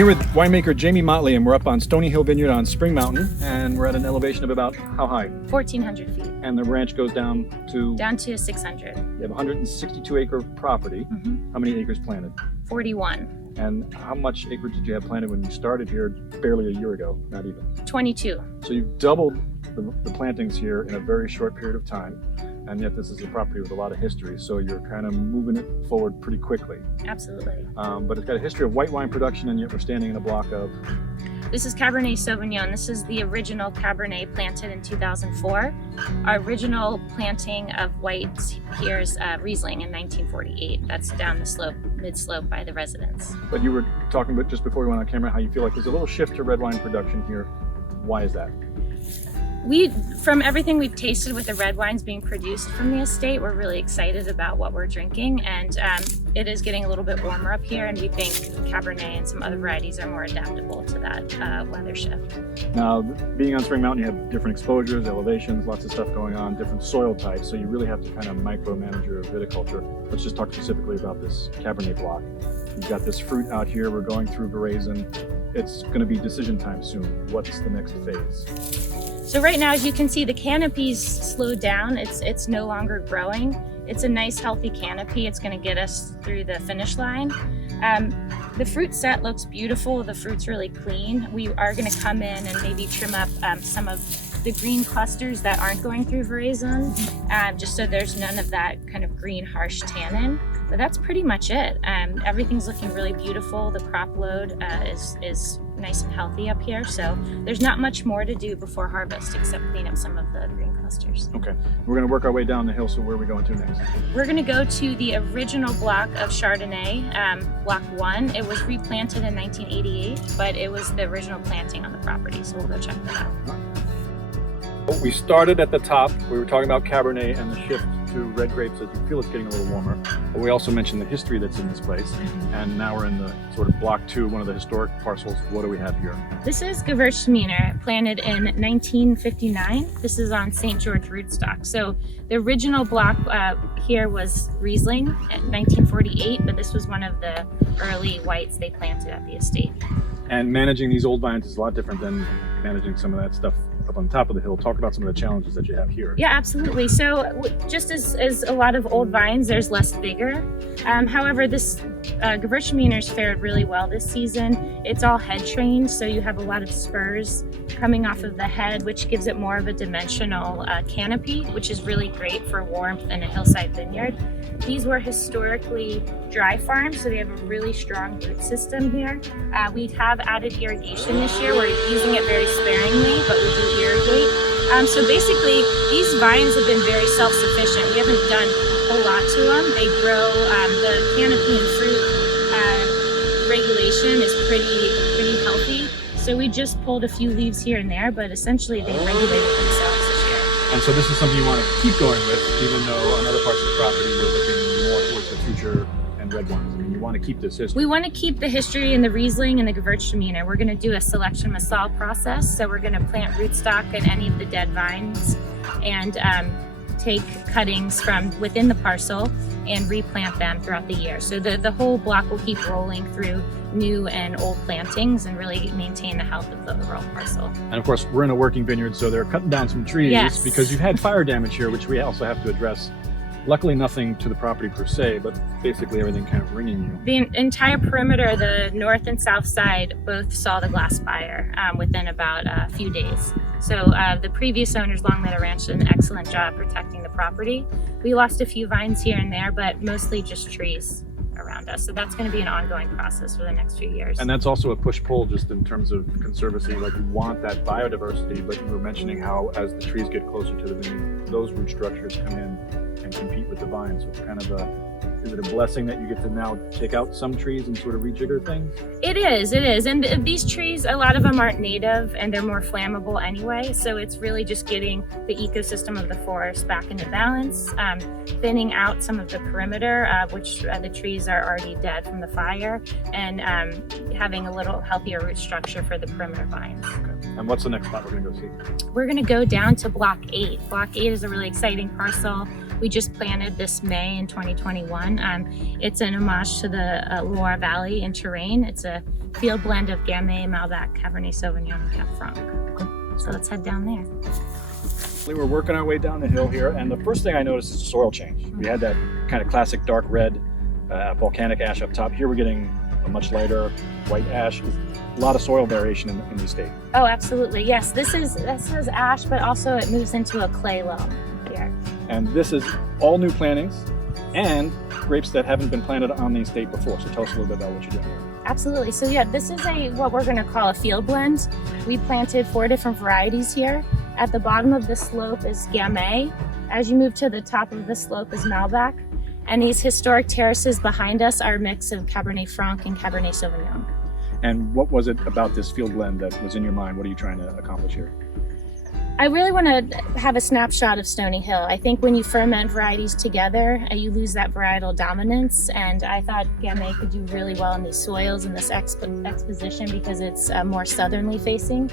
here with winemaker Jaimee Motley, and we're up on Stony Hill Vineyard on Spring Mountain, and we're at an elevation of about how high? 1,400 feet. And the ranch goes down to? Down to 600. You have a 162-acre property. Mm-hmm. How many acres planted? 41. And how much acreage did you have planted when you started here barely a year ago? Not even. 22. So you've doubled the plantings here in a very short period of time, and yet this is a property with a lot of history, so you're kind of moving it forward pretty quickly. Absolutely. But it's got a history of white wine production, and yet we're standing in a block of? This is Cabernet Sauvignon. This is the original Cabernet planted in 2004. Our original planting of white here is Riesling in 1948. That's down the slope, mid-slope by the residence. But you were talking about just before we went on camera how you feel like there's a little shift to red wine production here. Why is that? From everything we've tasted with the red wines being produced from the estate, we're really excited about what we're drinking, and it is getting a little bit warmer up here, and we think Cabernet and some other varieties are more adaptable to that weather shift. Now, being on Spring Mountain, you have different exposures, elevations, lots of stuff going on, different soil types, so you really have to kind of micromanage your viticulture. Let's just talk specifically about this Cabernet block. You've got this fruit out here, we're going through veraison. It's going to be decision time soon. What's the next phase? So right now, as you can see, the canopy's slowed down. It's no longer growing. It's a nice, healthy canopy. It's going to get us through the finish line. The fruit set looks beautiful. The fruit's really clean. We are going to come in and maybe trim up some of the green clusters that aren't going through veraison, just so there's none of that kind of green, harsh tannin. But that's pretty much it. Everything's looking really beautiful. The crop load is nice and healthy up here, so there's not much more to do before harvest except clean up some of the green clusters. Okay, we're going to work our way down the hill, so where are we going to next? We're going to go to the original block of Chardonnay, block 1. It was replanted in 1988, but it was the original planting on the property, so we'll go check that out. We started at the top. We were talking about Cabernet and the shift to red grapes as you feel it's getting a little warmer. But we also mentioned the history that's in this place. And now we're in the sort of block 2, one of the historic parcels. What do we have here? This is Gewürztraminer, planted in 1959. This is on St. George rootstock. So the original block here was Riesling in 1948, but this was one of the early whites they planted at the estate. And managing these old vines is a lot different than managing some of that stuff up on top of the hill. Talk about some of the challenges that you have here. Yeah, absolutely. So just as a lot of old vines, there's less vigor. However, this Gewürztraminer's fared really well this season. It's all head trained, so you have a lot of spurs coming off of the head, which gives it more of a dimensional canopy, which is really great for warmth in a hillside vineyard. These were historically dry farms, so they have a really strong root system here. We have added irrigation this year. We're using it very sparingly, but we do irrigate. So basically, these vines have been very self-sufficient. We haven't done a whole lot to them. They grow, the canopy and fruit regulation is pretty healthy. So we just pulled a few leaves here and there, but essentially they regulated themselves this year. And so this is something you want to keep going with, even though on other parts of the property you're looking more towards the future and red wines. I mean, you want to keep this history. We want to keep the history in the Riesling and the Gewürztraminer. We're going to do a selection massal process. So we're going to plant rootstock and any of the dead vines and take cuttings from within the parcel and replant them throughout the year. So the whole block will keep rolling through new and old plantings and really maintain the health of the overall parcel. And of course, we're in a working vineyard, so they're cutting down some trees. Yes. Because you've had fire damage here, which we also have to address. Luckily, nothing to the property per se, but basically everything kind of ringing you. The entire perimeter, the north and south side, both saw the glass fire within about a few days. So the previous owners, Long Meadow Ranch, did an excellent job protecting the property. We lost a few vines here and there, but mostly just trees around us. So that's going to be an ongoing process for the next few years. And that's also a push-pull just in terms of conservancy. Like, you want that biodiversity, but you were mentioning how as the trees get closer to the vineyard, those root structures come in and compete with the vines. So it's kind of is it a blessing that you get to now take out some trees and sort of rejigger things? It is. And these trees, a lot of them aren't native and they're more flammable anyway. So it's really just getting the ecosystem of the forest back into balance, thinning out some of the perimeter, which the trees are already dead from the fire, and having a little healthier root structure for the perimeter vines. Okay. And what's the next spot we're going to go see? We're going to go down to Block 8. Block 8 is a really exciting parcel. We just planted this May in 2021. It's an homage to the Loire Valley in Touraine. It's a field blend of Gamay, Malbec, Cabernet Sauvignon, and Cab Franc. So let's head down there. We're working our way down the hill here, and the first thing I noticed is the soil change. We had that kind of classic dark red volcanic ash up top. Here we're getting a much lighter white ash. A lot of soil variation in the estate. Oh, absolutely. Yes, this is ash, but also it moves into a clay loam here. And this is all new plantings and grapes that haven't been planted on the estate before. So tell us a little bit about what you're doing here. Absolutely. So yeah, this is what we're going to call a field blend. We planted 4 different varieties here. At the bottom of the slope is Gamay. As you move to the top of the slope is Malbec. And these historic terraces behind us are a mix of Cabernet Franc and Cabernet Sauvignon. And what was it about this field blend that was in your mind? What are you trying to accomplish here? I really want to have a snapshot of Stony Hill. I think when you ferment varieties together, you lose that varietal dominance. And I thought Gamay could do really well in these soils in this exposition because it's more southernly facing.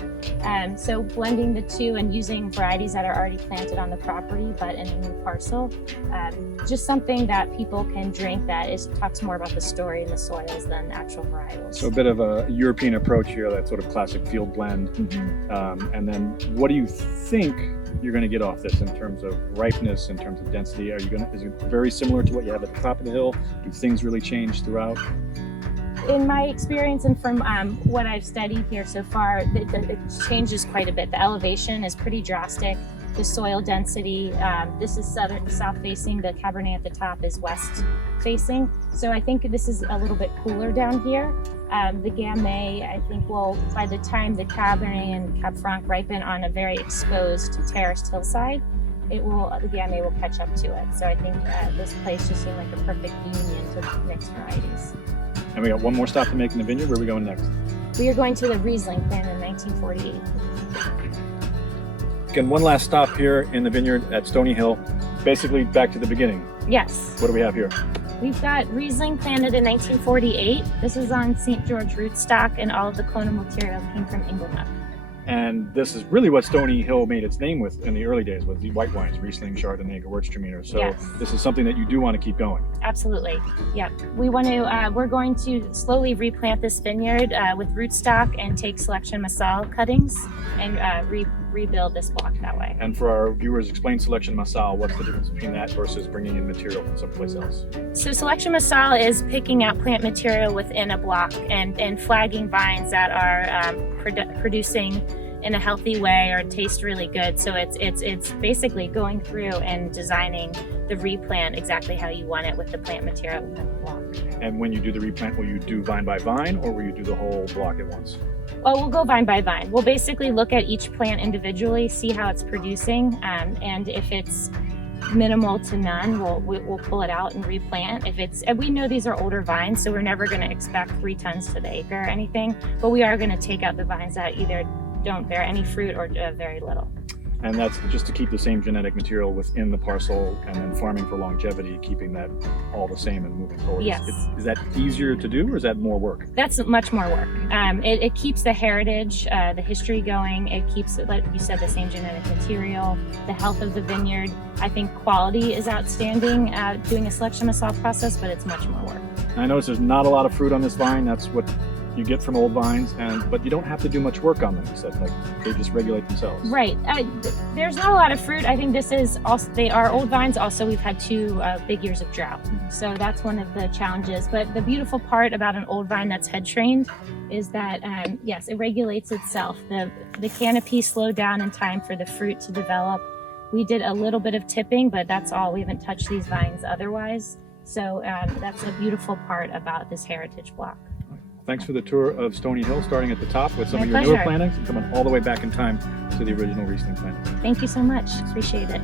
So blending the two and using varieties that are already planted on the property, but in a new parcel, just something that people can drink that talks more about the story and the soils than actual varietals. So a bit of a European approach here, that sort of classic field blend. Mm-hmm. And then what do you think you're going to get off this in terms of ripeness, in terms of density? Is it very similar to what you have at the top of the hill? Do things really change throughout? In my experience and from what I've studied here so far, it changes quite a bit. The elevation is pretty drastic. The soil density, this is south facing, the Cabernet at the top is west facing. So I think this is a little bit cooler down here. The Gamay, I think by the time the Cabernet and Cab Franc ripen on a very exposed terraced hillside, the Gamay will catch up to it. So I think this place just seemed like a perfect union to mix varieties. And we got one more stop to make in the vineyard. Where are we going next? We are going to the Riesling plant in 1948. Again, one last stop here in the vineyard at Stony Hill. Basically back to the beginning. Yes. What do we have here? We've got Riesling planted in 1948. This is on St. George rootstock, and all of the clonal material came from England. And this is really what Stony Hill made its name with in the early days, with the white wines, Riesling, Chardonnay, Gewürztraminer. So yes. This is something that you do want to keep going. Absolutely. Yep. We're going to slowly replant this vineyard with rootstock and take Selection Massal cuttings and rebuild this block that way. And for our viewers, explain Selection Massal. What's the difference between that versus bringing in material from someplace else? So Selection Massal is picking out plant material within a block and flagging vines that are producing in a healthy way or taste really good. So it's basically going through and designing the replant exactly how you want it with the plant material within the block. And when you do the replant, will you do vine by vine or will you do the whole block at once? Well, we'll go vine by vine. We'll basically look at each plant individually, see how it's producing, and if it's minimal to none, we'll pull it out and replant. We know these are older vines, so we're never going to expect 3 tons to the acre or anything, but we are going to take out the vines that either don't bear any fruit or very little. And that's just to keep the same genetic material within the parcel, and then farming for longevity, keeping that all the same and moving forward. Yes. Is that easier to do, or is that more work? That's much more work. It keeps the heritage, the history going. It keeps, like you said, the same genetic material, the health of the vineyard. I think quality is outstanding doing a Selection Massal process, but it's much more work. I notice there's not a lot of fruit on this vine. That's what you get from old vines, but you don't have to do much work on them. You said, like, they just regulate themselves. Right. There's not a lot of fruit. I think this is also, they are old vines. Also, we've had 2 big years of drought. So that's one of the challenges. But the beautiful part about an old vine that's head trained is that, yes, it regulates itself. The canopy slowed down in time for the fruit to develop. We did a little bit of tipping, but that's all. We haven't touched these vines otherwise. So that's a beautiful part about this heritage block. Thanks for the tour of Stony Hill, starting at the top with some of your pleasure. newer plantings and coming all the way back in time to the original Riesling planting. Thank you so much. Appreciate it.